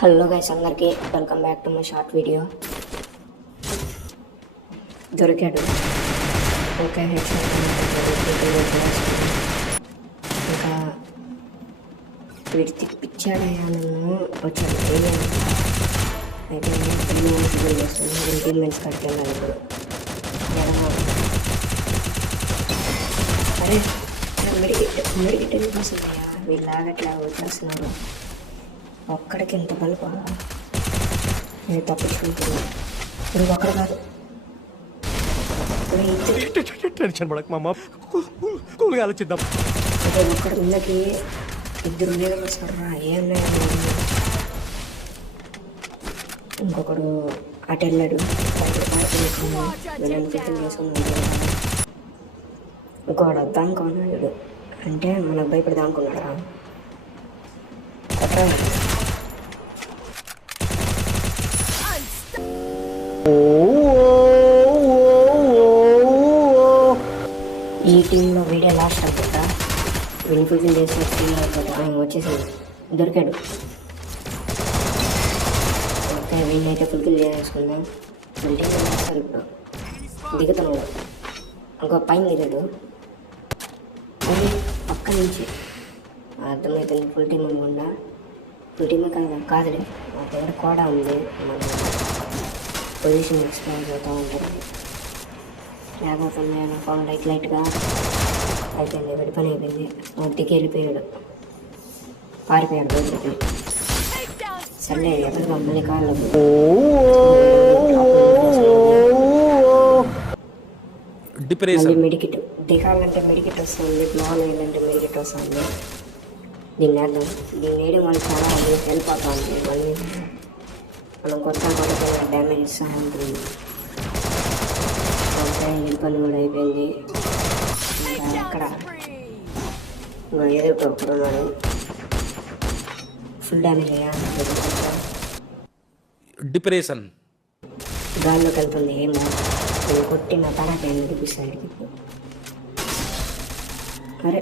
Hello guys, అందరికీ welcome back to my short video. దొరికాడు. Okay, ఇంకా వీడి తిప్పించాడయ్యా నన్ను. వచ్చాడు అయితే టీమ్మెంట్స్ కట్టుకున్నాను ఇప్పుడు. అరే మెడికెట్ ఎందుకు వస్తుందయ్యా? వీళ్ళలాగట్లా వచ్చేస్తున్నారు. ఒక్కడికి ఎంత బలుపా? నేను తప్పించుకుంటున్నా. ఇప్పుడు ఒక్కడ కాదు, టెన్షన్ పడక మామ, కూల్గా ఆలోచిద్దాం. అదే ఒక్కడ ముందకి ఇద్దరు మీద వస్తారా? ఏమన్నా ఇంకొకడు అటు వెళ్ళాడు. ఇంకోడు వద్దానుకున్నాడు. అంటే మనకు భయపడదా అనుకున్నారా? ఈ టీంలో వీడియో లాస్ట్ అనుకుంటా. వీడిని ఫుల్ఫిల్ చేసి ఆయన వచ్చేసింది. దొరికాడు. ఓకే, వీడిని అయితే ఫుల్ఫిల్ చేసుకుందాం. ఫుల్ టీం వస్తారు ఇప్పుడు. దిగుతున్నాడు. ఇంకో పైన దిగాడు. అది పక్క నుంచి అర్థమవుతుంది. ఫుల్ టీం అనుకుండా ఫుల్ టీమే కాదులే. మా దగ్గర కూడా ఉంది. మన పొజిషన్ ఎక్స్ప్లోర్ అవుతూ ఉంటుంది. లేకపోతుంది నా ఫోన్ లైట్గా అయిపోయింది. వెడి పని అయిపోయింది. దిగి వెళ్ళిపోయాడు, పారిపోయాడు బయటకి. సర్లే ఎక్కడికి మళ్ళీ కాళ్ళు మెడికిట్ దిగాలంటే మెడికిట్ వస్తుంది, బ్లాన్ అయ్యాలంటే మెడికిట్ వస్తుంది. దీన్ని వేద్దాం. దీన్ని వేయడం వల్ల చాలా హెల్ప్ అవుతుంది. మళ్ళీ మనం కొత్త డ్యామేజ్ ఇస్తూ ఉంటుంది. పని కూడా అయిపోయింది. ఇంకా అక్కడ ఏదో ఒకడున్నాడు. ఫుల్ డ్యామేజ్ అయ్యా. డిప్రెషన్ గాల్లోకి వెళ్తుంది. ఏమో నేను కొట్టిన తనకి చూపిస్తాను. అరే